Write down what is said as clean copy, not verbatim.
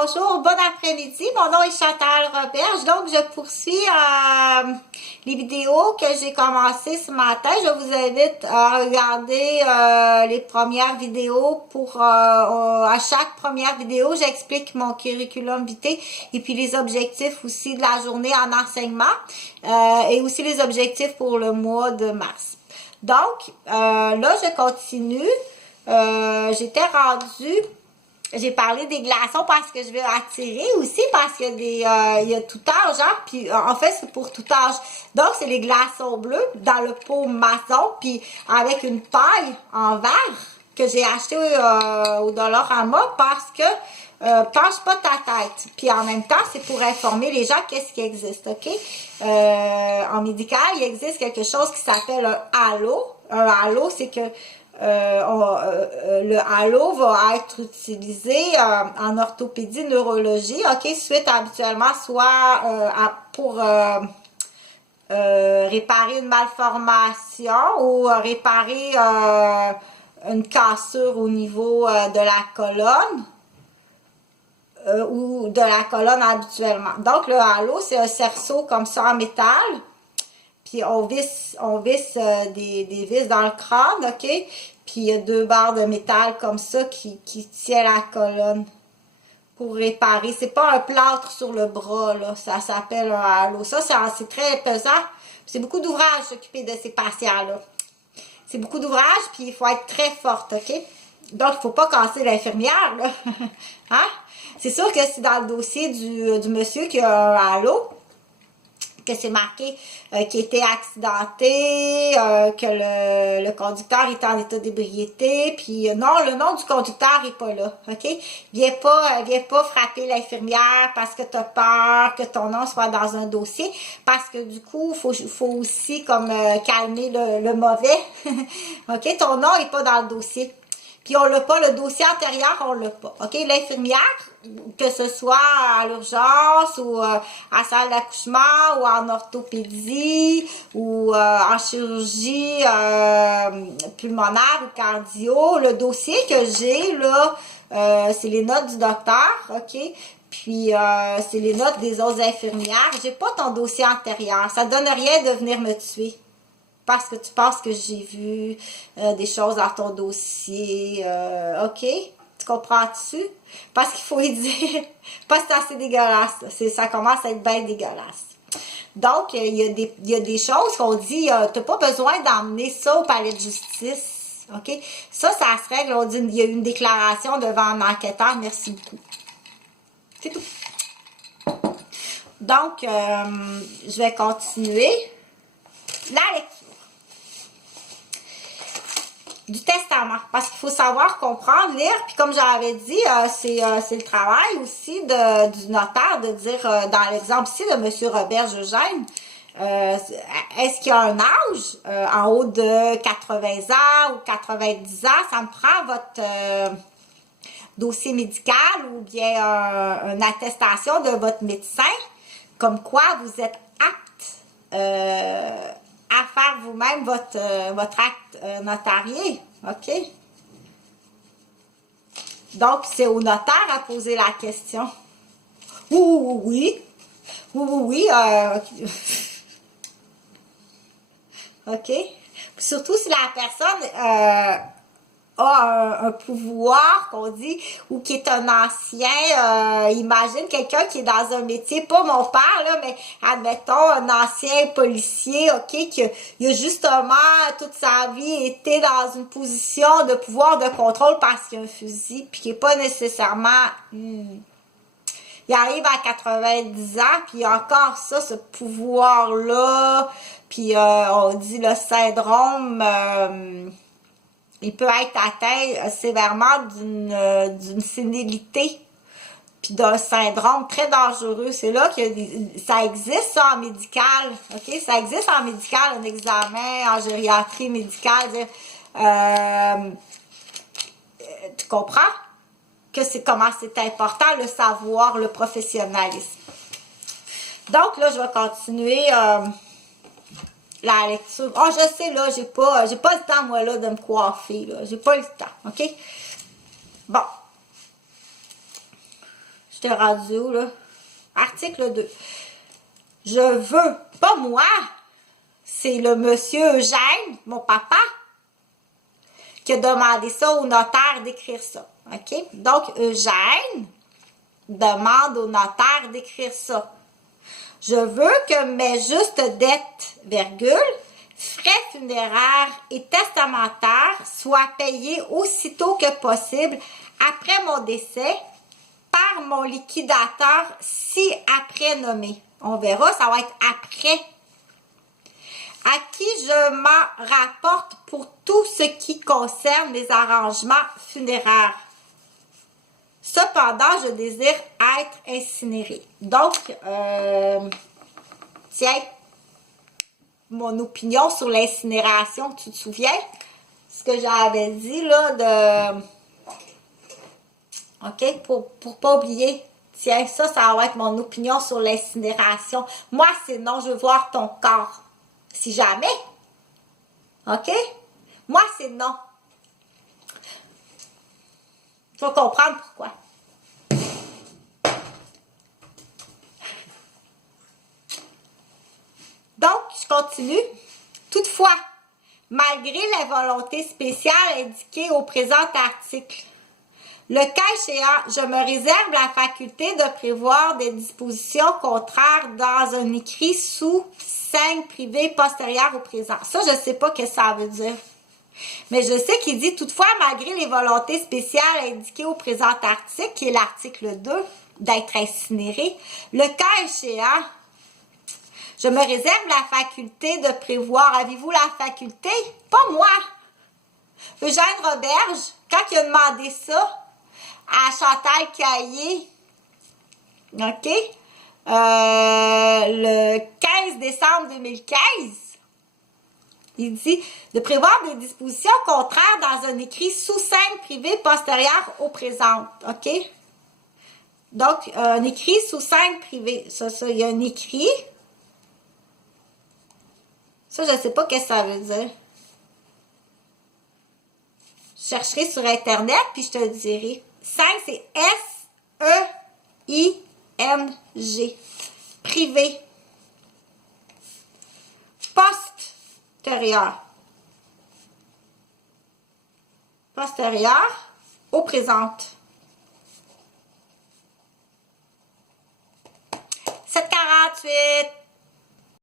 Bonjour, bon après-midi. Mon nom est Chantal Roberge. Donc, je poursuis les vidéos que j'ai commencées ce matin. Je vous invite à regarder les premières vidéos à chaque première vidéo, j'explique mon curriculum vitae et puis les objectifs aussi de la journée en enseignement et aussi les objectifs pour le mois de mars. Donc, là, je continue. J'étais rendue... J'ai parlé des glaçons parce que je vais attirer aussi, parce qu'il y a il y a tout âge, hein, puis en fait, c'est pour tout âge. Donc, c'est les glaçons bleus dans le pot maçon, puis avec une paille en verre que j'ai acheté au Dollarama parce que penche pas ta tête. Puis en même temps, c'est pour informer les gens qu'est-ce qui existe, OK? En médical, il existe quelque chose qui s'appelle un halo. Un halo, c'est que le halo va être utilisé en orthopédie, neurologie, ok, suite habituellement soit pour réparer une malformation ou réparer une cassure au niveau de la colonne ou de la colonne habituellement. Donc le halo, c'est un cerceau comme ça en métal. Puis on visse des vis dans le crâne, OK? Puis il y a 2 barres de métal comme ça qui tiennent la colonne pour réparer. C'est pas un plâtre sur le bras, là. Ça s'appelle un halo. Ça, c'est très pesant. C'est beaucoup d'ouvrage s'occuper de ces patients-là. C'est beaucoup d'ouvrage, puis il faut être très forte, OK? Donc, il faut pas casser l'infirmière, là. Hein? C'est sûr que c'est dans le dossier du monsieur qui a un halo, que c'est marqué qu'il était accidenté, que le conducteur est en état d'ébriété, puis non, le nom du conducteur est pas là, OK? Viens pas frapper l'infirmière parce que tu as peur que ton nom soit dans un dossier, parce que du coup, faut aussi comme calmer le mauvais, OK? Ton nom est pas dans le dossier. Puis on l'a pas, le dossier antérieur, on l'a pas. OK? L'infirmière, que ce soit à l'urgence ou à la salle d'accouchement ou en orthopédie ou en chirurgie pulmonaire ou cardio, le dossier que j'ai là, c'est les notes du docteur, OK? Puis c'est les notes des autres infirmières. J'ai pas ton dossier antérieur. Ça donne rien de venir me tuer. Parce que tu penses que j'ai vu des choses dans ton dossier, OK? Tu comprends-tu? Parce qu'il faut y dire, parce que c'est assez dégueulasse. Ça commence à être bien dégueulasse. Donc, il y a des choses qu'on dit, tu n'as pas besoin d'emmener ça au palais de justice, OK? Ça se règle, on dit, il y a une déclaration devant un enquêteur, merci beaucoup. C'est tout. Donc, je vais continuer la lecture du testament, parce qu'il faut savoir comprendre, lire, puis comme j'avais dit, c'est le travail aussi du notaire de dire, dans l'exemple ici de M. Robert Eugène, est-ce qu'il y a un âge en haut de 80 ans ou 90 ans, ça me prend votre dossier médical ou bien une attestation de votre médecin, comme quoi vous êtes apte à faire vous-même votre acte notarié, OK? Donc, c'est au notaire à poser la question. Oui. OK? Surtout si la personne a un pouvoir, qu'on dit, ou qui est un ancien, imagine quelqu'un qui est dans un métier, pas mon père, là, mais admettons un ancien policier, OK, qui a justement toute sa vie été dans une position de pouvoir de contrôle parce qu'il a un fusil, puis qui est pas nécessairement... il arrive à 90 ans, puis il a encore ça, ce pouvoir-là, puis on dit le syndrome... il peut être atteint sévèrement d'une sénilité puis d'un syndrome très dangereux. C'est là que ça existe ça en médical, OK? Ça existe en médical, un examen en gériatrie médicale. Tu comprends? Que c'est comment c'est important le savoir, le professionnalisme. Donc là, je vais continuer... la lecture. Oh, je sais, là, j'ai pas le temps, moi, là, de me coiffer, là. J'ai pas le temps, OK? Bon. J'étais rendue où, là? Article 2. Je veux, pas moi, c'est le monsieur Eugène, mon papa, qui a demandé ça au notaire d'écrire ça. OK? Donc, Eugène demande au notaire d'écrire ça. Je veux que mes justes dettes, virgule, frais funéraires et testamentaires soient payés aussitôt que possible après mon décès par mon liquidateur ci-après nommé. On verra, ça va être après. À qui je m'en rapporte pour tout ce qui concerne les arrangements funéraires. Cependant, je désire être incinéré. Donc, tiens, mon opinion sur l'incinération, tu te souviens? Ce que j'avais dit, là, de... OK? Pour pas oublier. Tiens, ça va être mon opinion sur l'incinération. Moi, c'est non, je veux voir ton corps. Si jamais. OK? Moi, c'est non. Tu vas comprendre pourquoi. Donc, je continue. Toutefois, malgré la volonté spéciale indiquée au présent article, le cas échéant, je me réserve la faculté de prévoir des dispositions contraires dans un écrit sous scène privée postérieure au présent. Ça, je ne sais pas ce que ça veut dire. Mais je sais qu'il dit, toutefois, malgré les volontés spéciales indiquées au présent article, qui est l'article 2, d'être incinéré, le cas échéant, je me réserve la faculté de prévoir. Avez-vous la faculté? Pas moi. Eugène Roberge, quand il a demandé ça à Chantal Caillé, OK, le 15 décembre 2015, il dit de prévoir des dispositions contraires dans un écrit sous scène privée postérieure au présent. OK? Donc, un écrit sous scène privée. Ça, il y a un écrit. Ça, je ne sais pas ce que ça veut dire. Je chercherai sur Internet, puis je te le dirai. Scène, c'est S-E-I-N-G. Privé. Postérieur. Postérieur au présente. 748.